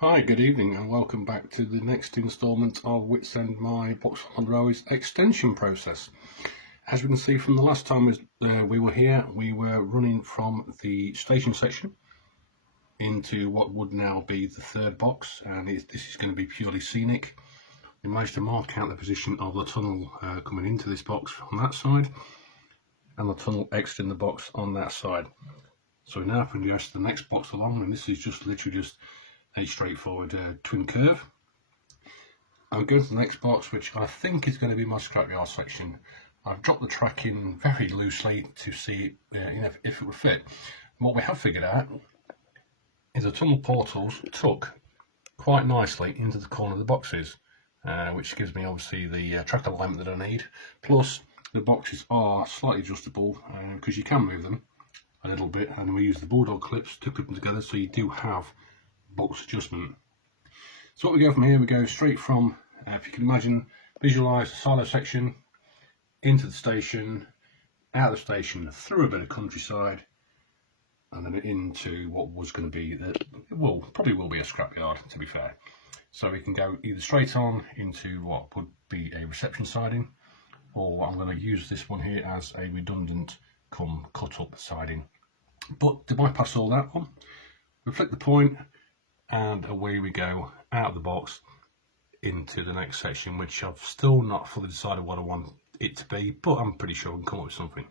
Hi, good evening and welcome back to the next instalment of Wits End, my box on rows extension process. As we can see from the last time we were here, we were running from the station section into what would now be the third box, and this is going to be purely scenic. We managed to mark out the position of the tunnel coming into this box on that side and the tunnel exiting the box on that side. So now if we go to the next box along, and this is just literally just a straightforward twin curve. I'll go to the next box, which I think is going to be my scrapyard section. I've dropped the track in very loosely to see if it would fit. What we have figured out is the tunnel portals tuck quite nicely into the corner of the boxes, which gives me obviously the track alignment that I need. Plus the boxes are slightly adjustable because you can move them a little bit, and we use the bulldog clips to clip them together, so you do have box adjustment. So what we go from here, we go straight from, if you can imagine, visualise the silo section into the station, out of the station, through a bit of countryside, and then into what was going to be, probably will be a scrapyard, to be fair. So we can go either straight on into what would be a reception siding, or I'm going to use this one here as a redundant come cut up siding. But to bypass all that one, we flick the point, and away we go out of the box into the next section, which I've still not fully decided what I want it to be, but I'm pretty sure I can come up with something.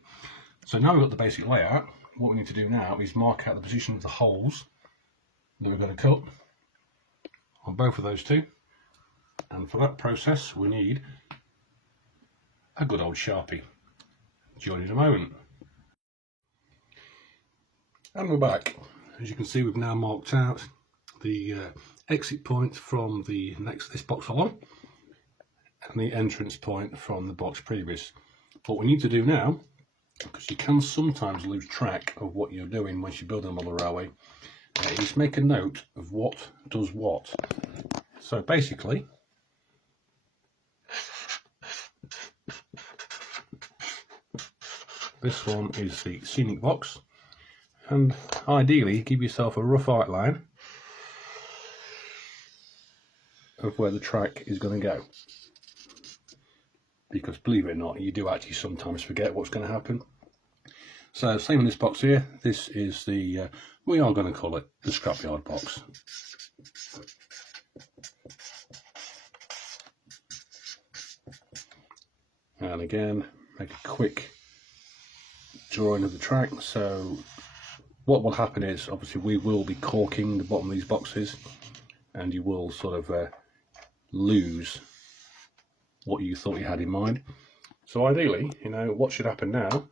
So now we've got the basic layout. What we need to do now is mark out the position of the holes that we're going to cut on both of those two, and for that process we need a good old Sharpie. Join in a moment. And we're back. As you can see, we've now marked out the exit point from this box along, and the entrance point from the box previous. What we need to do now, because you can sometimes lose track of what you're doing once you're building a model railway, is make a note of what does what. So basically, this one is the scenic box, and ideally give yourself a rough outline of where the track is going to go, because believe it or not, you do actually sometimes forget what's going to happen. So same in this box here, this is the we are going to call it the scrapyard box. And again, make a quick drawing of the track. So what will happen is, obviously we will be caulking the bottom of these boxes, and you will sort of lose what you thought you had in mind. So ideally, what should happen now,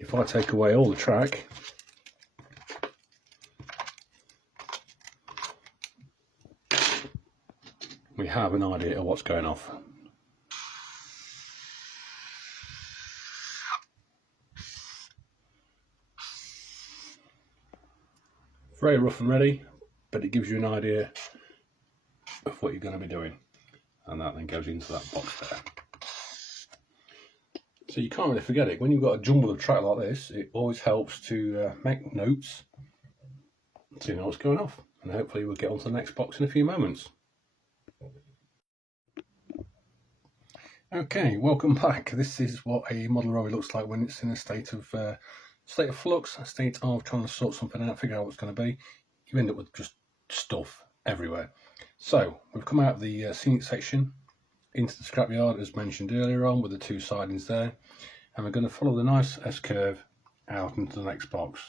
if I take away all the track, we have an idea of what's going off. Very rough and ready, but it gives you an idea of what you're going to be doing, and that then goes into that box there. So you can't really forget it. When you've got a jumble of track like this, it always helps to make notes so you know what's going off, and hopefully we'll get on to the next box in a few moments. Okay, welcome back. This is what a model railway looks like when it's in a state of flux, a state of trying to sort something out, figure out what it's going to be. You end up with just stuff everywhere. So we've come out of the scenic section into the scrapyard, as mentioned earlier on, with the two sidings there, and we're going to follow the nice S-curve out into the next box.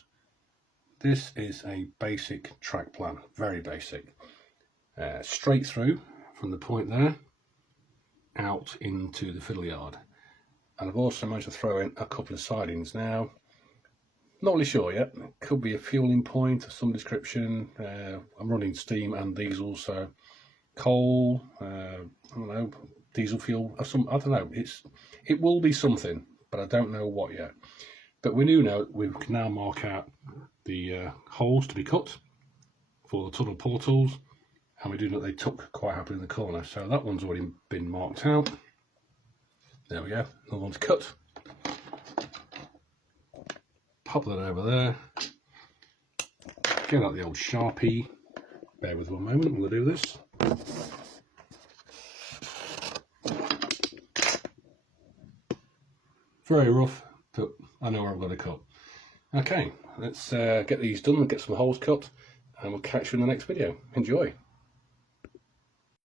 This is a basic track plan, very basic. Straight through from the point there out into the fiddle yard, and I've also managed to throw in a couple of sidings. Now, not really sure yet, it could be a fueling point of some description. I'm running steam and diesel, so coal, I don't know, diesel fuel, or some, I don't know, it will be something, but I don't know what yet. But we do know we can now mark out the holes to be cut for the tunnel portals, and we do know they tuck quite happily in the corner, so that one's already been marked out. There we go, another one's cut. Pop that over there, get out the old Sharpie, Bear with one moment, I'm going to do this. Very rough, but I know where I've got to cut. Okay, let's get these done and get some holes cut, and we'll catch you in the next video. Enjoy.